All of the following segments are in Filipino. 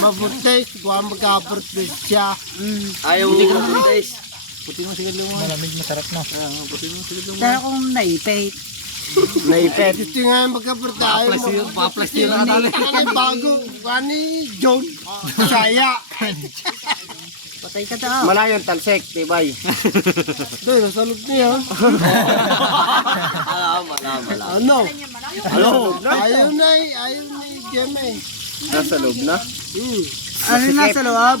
mabuntis, kung magka-birthday siya. Ayaw mo mabuntis. Puti mo sigad mo. Malamig, masarap na. Puti mo sigad mo. Kaya kung naipit. Naipet. Ito nga magka-birthday. Pa-plastic na natin. Ano bago? Kani John. Saya. Patay ka daw. Malayon talsek, tibay. Doy, nasa loob niya. Alam. Ano? Ano? Ayaw na Jeme. Nasa loob na. Ano nasa loob?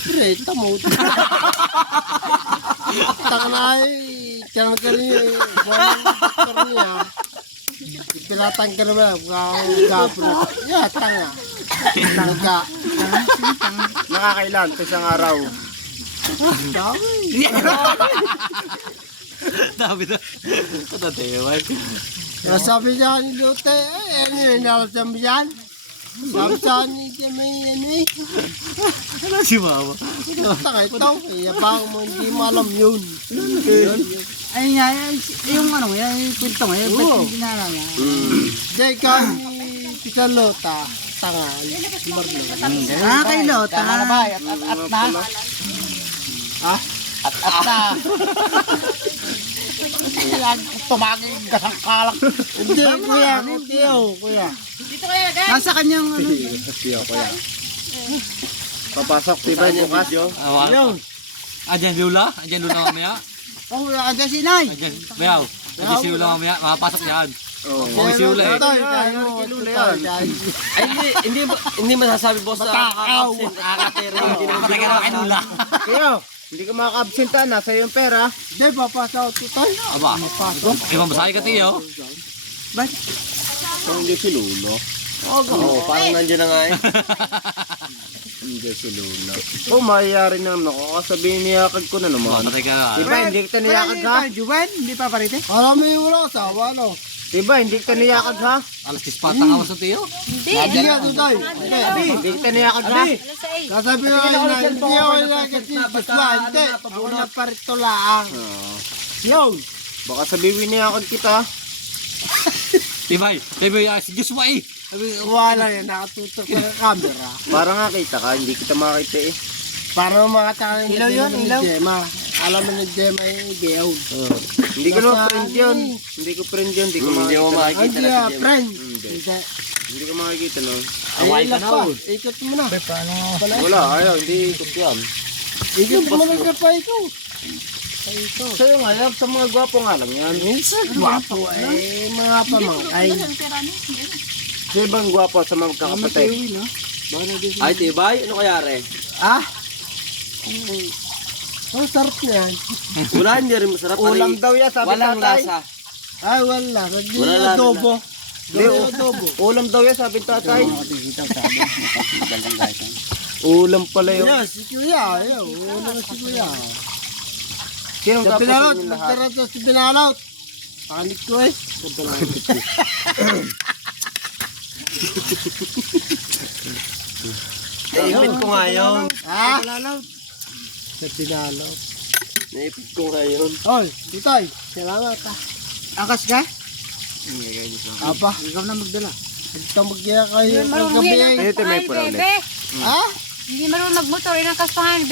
Pre, tamo. Tangan jangan kali niya. Pinatang ka naman. Ya, tanga. Tangka. Nakakailan sa isang araw. Dami na. Ito tayo, Sabi niya ni Lote, ano yun, nalasam yan? Sabi sa ni Jeme, ano eh. Ano si mama? Tanga ito, yabang mo, hindi mo alam yun. Ay nga, yung ano, yung kwento nga, yung ba't hindi nalala? Dahil ka ni Tita Lota, tanga, Marlo. Kay Lota. Tama na ba? At na? Ha? At na. Tumaging gasang kalak. Hindi, kuya, kuya. Nasa kanyang ano. Papasok, tibay bukas. Awa. Andyan Lula? Andyan Lula mamaya? Oh, wala ka si Nay. Andyan, bayaw. Andyan si Lula mamaya. Makapasok yan. Oo. Okay, si Ula eh. Hindi masasabi boss na Matakaw. Kapag ka kay Lula. Kuya, hindi ka makaka-absent nasa yung pera. Hindi, papasok ko tayo. Aba. Kaya mabasahin ka tiyo. Ba't? Hindi si Lulo. Oo, parang nandiyan na nga eh. Hindi si Lulo. Oh, mayayari na naman ako. Sabihin niyakag ko na naman. Patay ka na. Diba, hindi kita niyakag ha? Juven, hindi pa parite? Alam mo yung wala asawa, no? Diba, hindi kita niyakag ha? Alas 10 pa tang awas ng tiyo. Hindi nga ito tayo. Hindi kita niyakag ha? Kasabi nga na, hindi ako kasi basla, hindi. Ako na parito laang. Yun. Baka sabihin niyakag kita. Tibay. Tibay, si Diyos mo eh. Wala yan, nakatutok sa camera. Para nga kita ka, hindi kita makita eh. Para mga tangan Ilaw yun, ilaw. Gemma. Alam mo na Gemma yung gayaw. Hindi ko na friend yun. Hindi ko friend yun. Hindi ko makikita. Hindi na, friend. Hindi ko makikita no. Away ka na. Ikot mo na. Wala, ayaw. Hindi ikot yan. Ikot mo na ka pa ikaw. Sa'yo nga, yan, sa mga gwapo nga lang yan. Minsan, gwapo eh. Mga pamangkay. Sa ibang gwapo sa mga kakapatid. Ay, tibay. Ano kayari? Ah? Ang sarap na yan. Wala, hindi rin masarap. Ulam daw yan, sabi Walang tatay. lasa. Ay, wala. Hindi Wala na, adobo. Hindi, Adobo. ulam daw yan, sabi tatay. Ulam pala yun. Yeah, si Kuya. Wala si Kuya. Sinong Sa tapos pinalot. yung lahat? Magtara to si pinalot. Panik ko eh. Naipit ko nga yun. Ah? Sa pinalot. Naipit ko nga yun. Oy, Titoy. Salamat ah. Angkas ka? Apa? Ikaw na magdala. Ito magkaya kayo ng gabi eh. Ito may pula ulit. Ha? Hindi marunong magmotor, inang kaspahan.